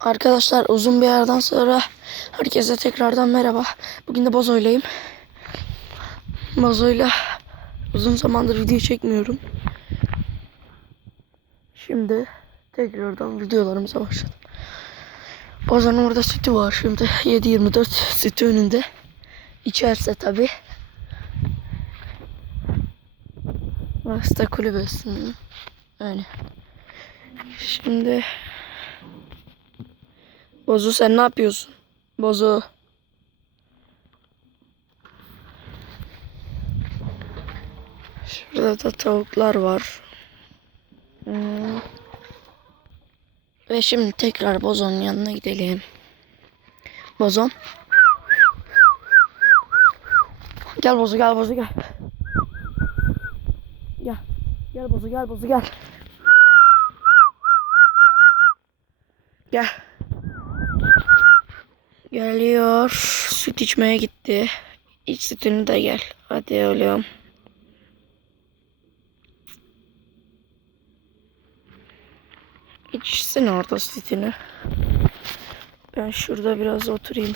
Arkadaşlar uzun bir yerden sonra herkese tekrardan merhaba. Bugün de Bozo'ylayım. Bozo'yla uzun zamandır video çekmiyorum. Şimdi tekrardan videolarımıza başladım. Bozo'nun orada sütü var şimdi. 7-24 sütü önünde. İçerse tabi. Hasta kulübesinin. Öyle. Şimdi Bozu sen ne yapıyorsun? Bozu. Şurada da tavuklar var. Ve şimdi tekrar Bozon'un yanına gidelim. Bozon. Gel Bozu gel Bozu gel. Gel. Gel Bozu gel Bozu gel. Gel. Geliyor. Süt içmeye gitti. İç sütünü de gel. Hadi oğlum. İçsin orada sütünü. Ben şurada biraz oturayım.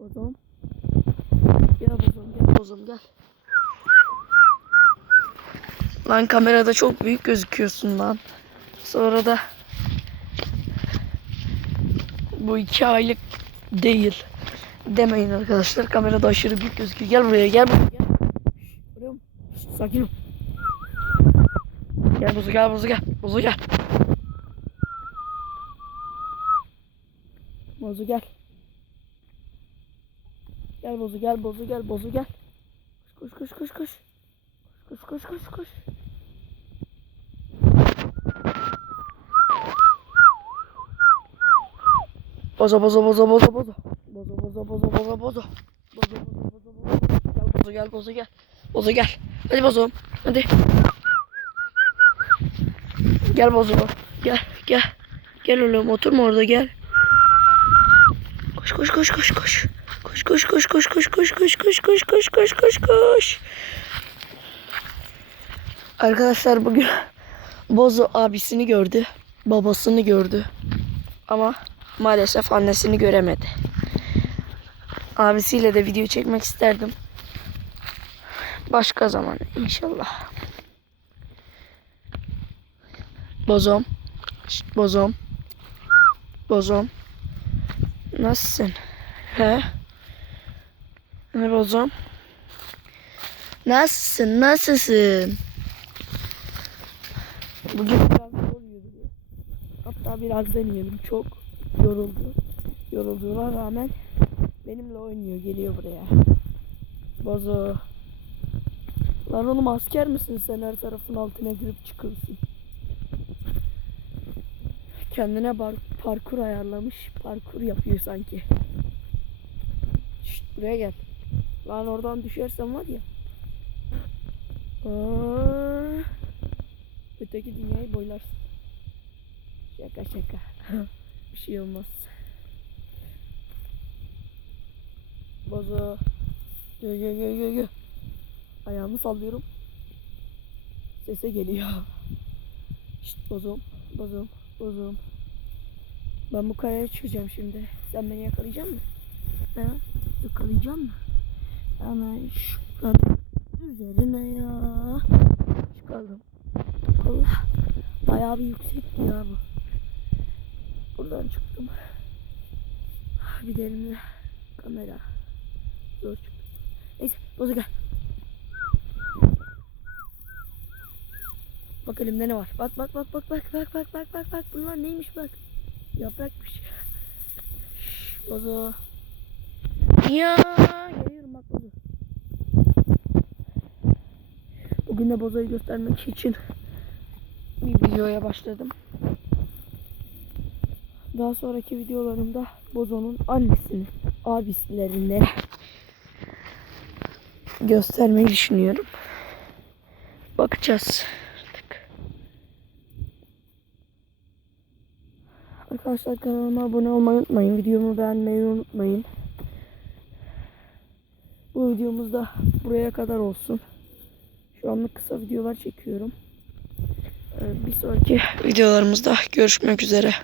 Bozum. Gel bozum gel bozum gel. Lan kamerada çok büyük gözüküyorsun lan. Sonra da bu iki aylık değil. Demeyin arkadaşlar. Kamerada aşırı büyük gözüküyor. Gel buraya gel buraya gel. Şşş, sakin ol. Gel buzu gel buzu gel. Buzu gel. Bozu gel. Gel bozu gel bozu gel bozu gel. Koş koş koş koş. Koş koş koş koş. Bozo bozo bozo bozo bozo. Bozo bozo bozo bozo bozo. Bozo bozo bozo bozo. Gel bozo gel bozo gel. Bozo gel. Hadi bozo. Hadi. Gel bozo. Gel gel. Gel oğlum oturma orada gel. Koş koş koş koş koş. Koş koş koş koş koş koş koş koş koş koş koş koş koş. Arkadaşlar bugün Bozo abisini gördü. Babasını gördü. Ama maalesef annesini göremedi. Abisiyle de video çekmek isterdim. Başka zaman inşallah. Bozom. Bozom. Bozom. Nasılsın? He? Ne bozom? Nasılsın? Nasılsın? Bugün biraz zor yürüdü. Hatta biraz deneyelim. Çok yoruldu. Yorulduğuna rağmen benimle oynuyor. Geliyor buraya. Bozo. Lan oğlum asker misin sen her tarafın altına girip çıkıyorsun. Kendine bar parkur ayarlamış. Parkur yapıyor sanki. Şşt buraya gel. Lan oradan düşersen var ya. Aa, öteki dünyayı boylarsın. Şaka şaka. Bir şey olmaz. Bozo. Gö gö gö gö gö. Ayağımı sallıyorum. Sese geliyor. Şşt bozum. Bozum. Bozum. Ben bu kayaya çıkacağım şimdi. Sen beni yakalayacak mısın? Ha? Yakalayacak mısın? Hemen şuranın üzerine ya. Çıkalım. Allah. Bayağı bir yüksekti ya bu. Buradan çıktım. Bir de kamera. Zor çıktım. Neyse bozu gel. Bak elimde ne var? Bak bak bak bak bak bak bak bak bak bak bunlar neymiş bak. Yaprakmış. Şşş, bozu. Ya geliyorum bak bozu. Bugün de bozoyu göstermek için bir videoya başladım. Daha sonraki videolarımda Bozo'nun annesini, abislerine göstermeyi düşünüyorum. Bakacağız. Arkadaşlar kanalıma abone olmayı unutmayın. Videomu beğenmeyi unutmayın. Bu videomuz da buraya kadar olsun. Şu anlık kısa videolar çekiyorum. Ee, Bir sonraki videolarımızda görüşmek üzere.